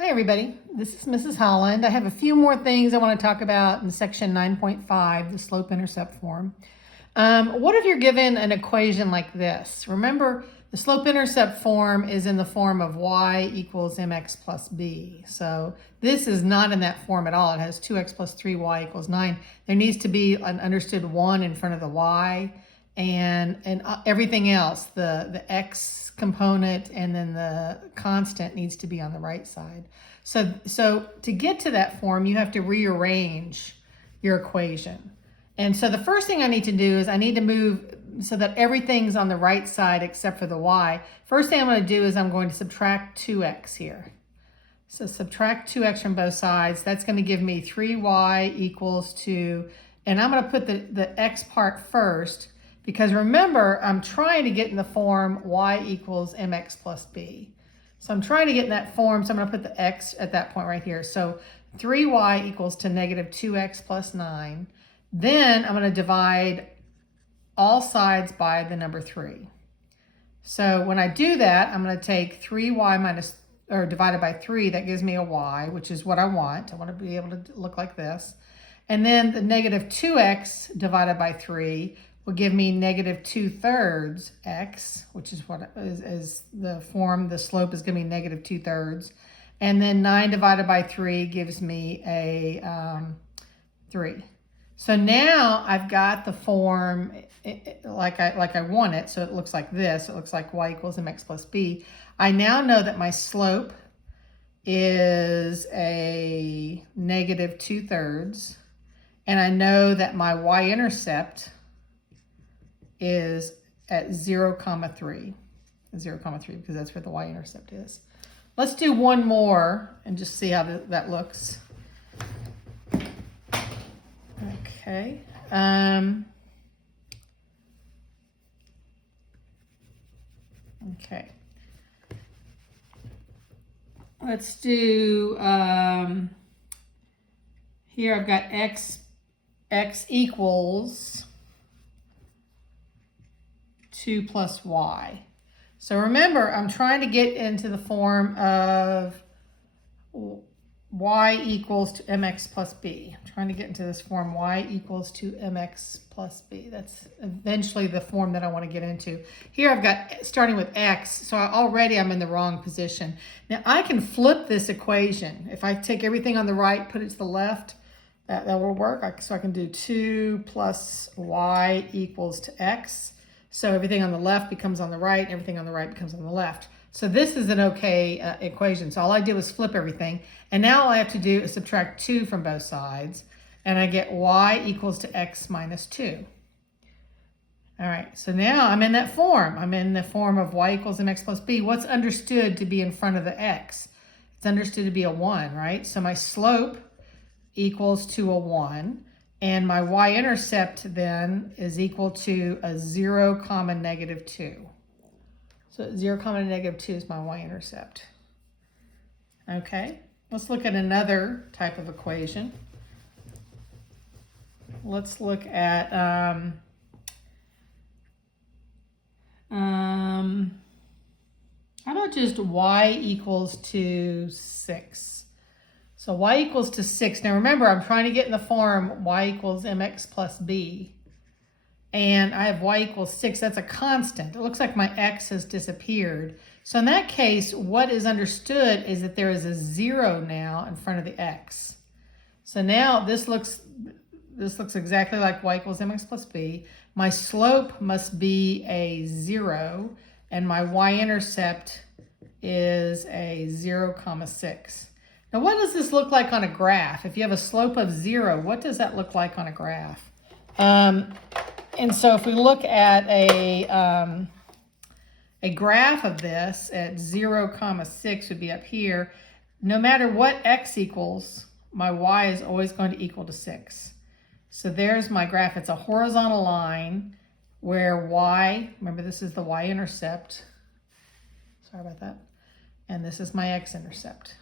Hi everybody, this is Mrs. Holland. I have a few more things I want to talk about in section 9.5, the slope-intercept form. What if you're given an equation like this? Remember, the slope-intercept form is in the form of y equals mx plus b. So this is not in that form at all. It has 2x plus 3y equals 9. There needs to be an understood 1 in front of the y, and everything else, the x component and then the constant needs to be on the right side. So to get to that form, you have to rearrange your equation. And so the first thing I need to do is I need to move so that everything's on the right side except for the y. First thing I'm going to do is I'm going to subtract 2x here. So subtract 2x from both sides. That's going to give me 3y equals 2. And I'm going to put the x part first, because remember, I'm trying to get in the form y equals mx plus b. So I'm trying to get in that form, so I'm going to put the x at that point right here. So 3y equals to negative 2x plus 9. Then I'm going to divide all sides by the number 3. So when I do that, I'm going to take 3y minus, or divided by 3, that gives me a y, which is what I want. I want to be able to look like this. And then the negative 2x divided by 3 will give me negative 2/3 x, which is what is the form. The slope is going to be negative 2/3. And then 9 divided by 3 gives me a 3. So now I've got the form like I want it. So it looks like this. It looks like y equals mx plus b. I now know that my slope is a negative 2/3. And I know that my y-intercept is at 0,3. 0,3, because that's where the y-intercept is. Let's do one more and just see how that looks. Okay. Okay. Let's do, here I've got x equals 2 plus y. So remember, I'm trying to get into the form of y equals to mx plus b. I'm trying to get into this form y equals to mx plus b. That's eventually the form that I want to get into. Here I've got starting with x, so already I'm in the wrong position. Now I can flip this equation. If I take everything on the right, put it to the left, that will work. So I can do 2 plus y equals to x. So everything on the left becomes on the right, and everything on the right becomes on the left. So this is an okay equation. So all I did was flip everything. And now all I have to do is subtract 2 from both sides. And I get y equals to x minus 2. All right, so now I'm in that form. I'm in the form of y equals mx plus b. What's understood to be in front of the x? It's understood to be a 1, right? So my slope equals to a 1. And my y-intercept then is equal to a 0, negative 2. So 0, negative 2 is my y-intercept. Okay, let's look at another type of equation. Let's look at how about just y equals to 6? So y equals to 6. Now remember, I'm trying to get in the form y equals mx plus b. And I have y equals 6. That's a constant. It looks like my x has disappeared. So in that case, what is understood is that there is a 0 now in front of the x. So now this looks exactly like y equals mx plus b. My slope must be a 0, and my y-intercept is a 0,6. Now, what does this look like on a graph? If you have a slope of 0, what does that look like on a graph? And so if we look at a graph of this at 0,6 would be up here, no matter what x equals, my y is always going to equal to 6. So there's my graph. It's a horizontal line where y, remember this is the y-intercept. Sorry about that. And this is my x-intercept.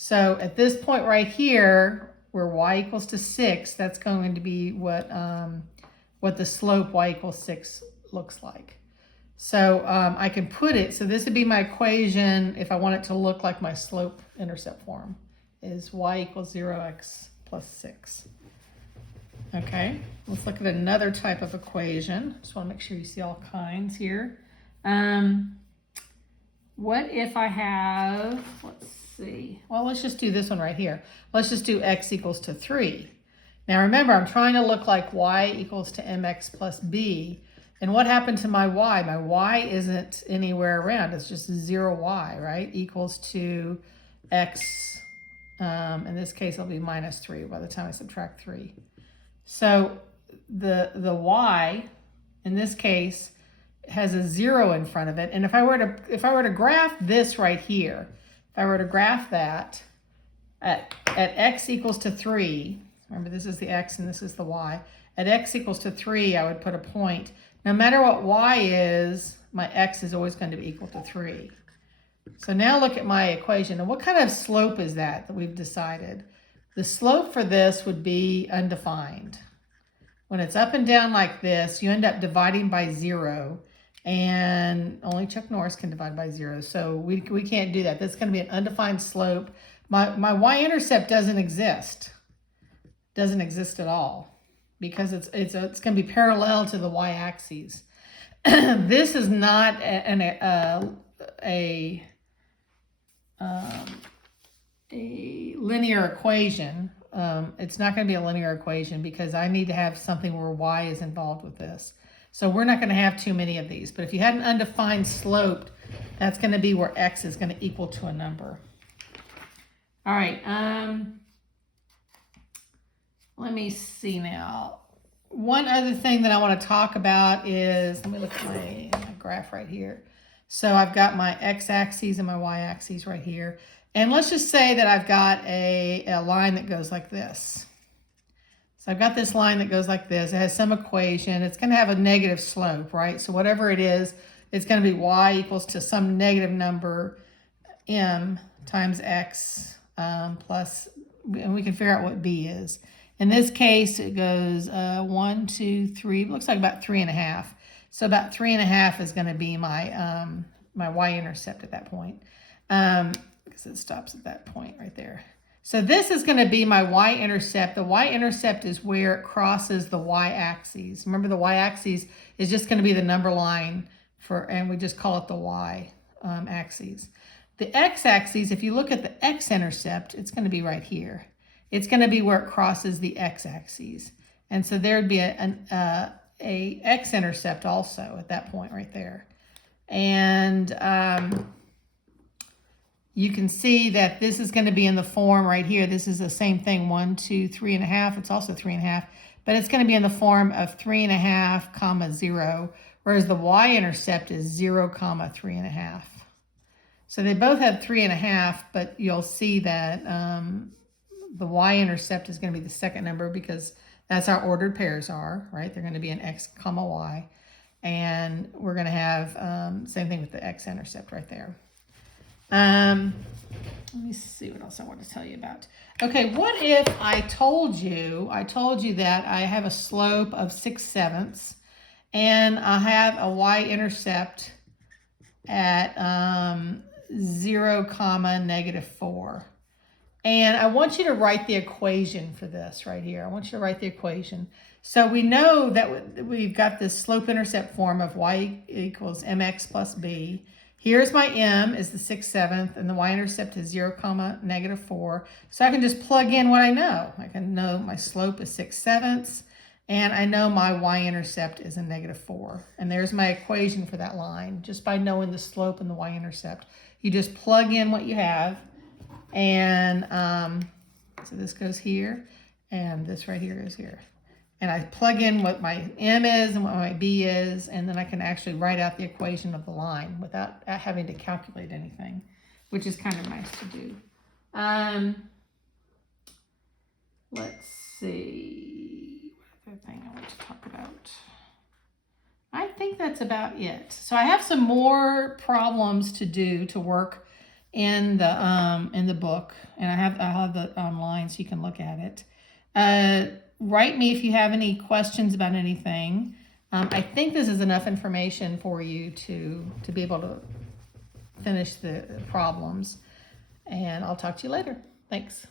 So at this point right here, where y equals to 6, that's going to be what the slope y equals 6 looks like. So I can put it, so this would be my equation if I want it to look like my slope-intercept form, is y equals 0x plus 6. Okay, let's look at another type of equation. Just want to make sure you see all kinds here. What if I have, let's see, well, let's just do this one right here. Let's just do x equals to 3. Now remember, I'm trying to look like y equals to mx plus b. And what happened to my y? My y isn't anywhere around. It's just 0y, right? Equals to x, in this case, it'll be minus 3 by the time I subtract 3. So the y, in this case, has a 0 in front of it. And if I were to graph this right here, if I were to graph that at x equals to 3, remember this is the x and this is the y, at x equals to 3, I would put a point. No matter what y is, my x is always going to be equal to 3. So now look at my equation. And what kind of slope is that we've decided? The slope for this would be undefined. When it's up and down like this, you end up dividing by 0. And only Chuck Norris can divide by 0. So we can't do that. That's going to be an undefined slope. My y-intercept doesn't exist. Doesn't exist at all. Because it's going to be parallel to the y-axis. This is not a linear equation. It's not going to be a linear equation because I need to have something where y is involved with this. So we're not going to have too many of these. But if you had an undefined slope, that's going to be where x is going to equal to a number. All right. Let me see now. One other thing that I want to talk about is, let me look at my graph right here. So I've got my x-axis and my y-axis right here. And let's just say that I've got a line that goes like this. So I've got this line that goes like this. It has some equation. It's going to have a negative slope, right? So whatever it is, it's going to be y equals to some negative number m times x plus, and we can figure out what b is. In this case, it goes 1, 2, 3. It looks like about 3.5. So about 3.5 is going to be my my y-intercept at that point. Because it stops at that point right there. So this is going to be my y-intercept. The y-intercept is where it crosses the y-axis. Remember, the y-axis is just going to be the number line and we just call it the y-axis. The x-axis, if you look at the x-intercept, it's going to be right here. It's going to be where it crosses the x-axis. And so there'd be a x-intercept also at that point right there. And you can see that this is going to be in the form right here. This is the same thing, 1, 2, 3.5. It's also 3.5. But it's going to be in the form of 3.5, comma 0. Whereas the y-intercept is 0, comma 3.5. So they both have 3.5, but you'll see that the y-intercept is going to be the second number because that's how ordered pairs are, right? They're going to be an x, comma y. And we're going to have same thing with the x-intercept right there. Let me see what else I want to tell you about. Okay, what if I told you that I have a slope of 6/7 and I have a y-intercept at 0, comma -4. And I want you to write the equation for this right here. I want you to write the equation. So we know that we've got this slope-intercept form of y equals mx plus b. Here's my m is the 6/7, and the y-intercept is 0, comma -4. So I can just plug in what I know. I can know my slope is 6/7, and I know my y-intercept is a -4. And there's my equation for that line, just by knowing the slope and the y-intercept. You just plug in what you have. And so this goes here, and this right here is here. And I plug in what my m is and what my b is, and then I can actually write out the equation of the line without having to calculate anything, which is kind of nice to do. Let's see, what other thing I want to talk about? I think that's about it. So I have some more problems to do to work in the book, and I'll have the online so you can look at it. Write me if you have any questions about anything. I think this is enough information for you to be able to finish the problems. And I'll talk to you later. Thanks.